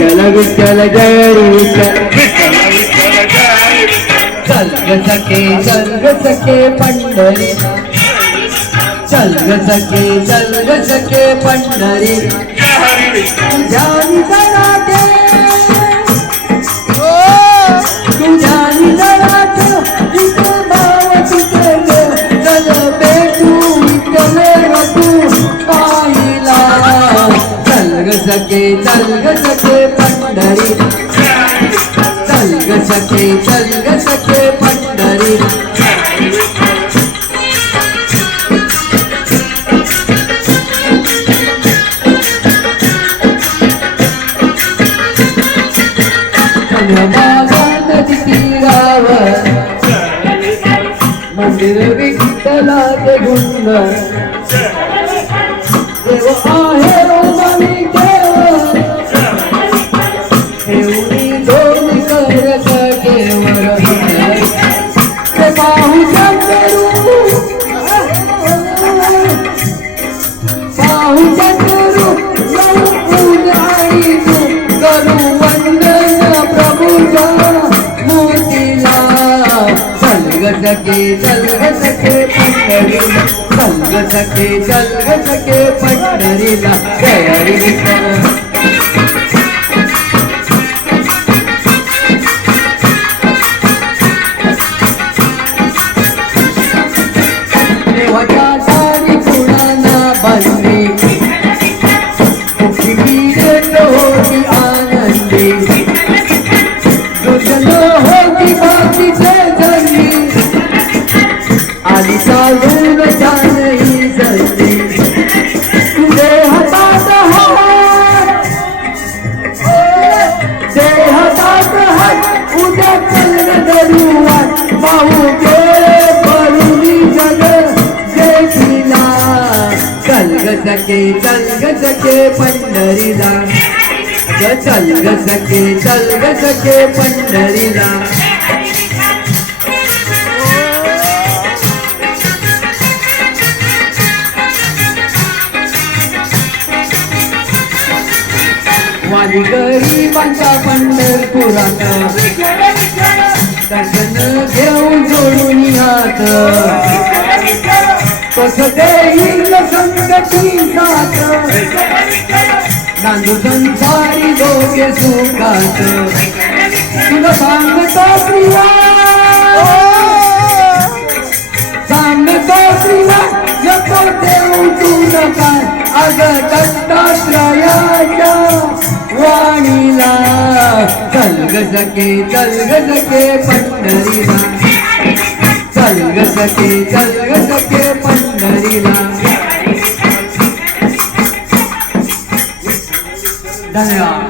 विठ्ठल विठ्ठल जय विठ्ठल चल ग सखे पंढरीला चल ग सखे पंढरीला तुझ्यानी जराटे तुझ्यानी जराटे तिथे भाव तिथे चल भेटू विठ्ठल तू पाहिला चल ग सखे पंढरीला चल ग सखे पंढरीला नदी तीरावर मंदिर विठ्ठलाचे गुण देव आहे रोमानी देव ठेवणी दोन कर सखेवर ते पाहू चंद्रू आणि तू करू वंदन प्रभूच्या मूर्तीला चल ग सखे पंढरीला चल ग सखे पंढरीला जय हरी विठ्ठल देवाच्या दारी फुलांना बांधली होती आनंदी दुर्जन होती बाकीचे जणी आली चालून जानही जळली तुझे हातात हात उद्या चल दरुवात पाहू गे भरुनी जग देखीला चल ग सखे पंढरीला चल ग सखे पंढरीला वाली गरीबांच्या पंढरपुरात दर्शन घेऊन जोडून हात कसं देईल संकटी साथ नांदू संसारी दोघे सुखात तुला सांगतो प्रिया नको देऊ तू नका अग दत्तात्रयाच्या वाणीला चल ग सखे पंढरीला चल ग सखे पंढरीला धन्यवाद।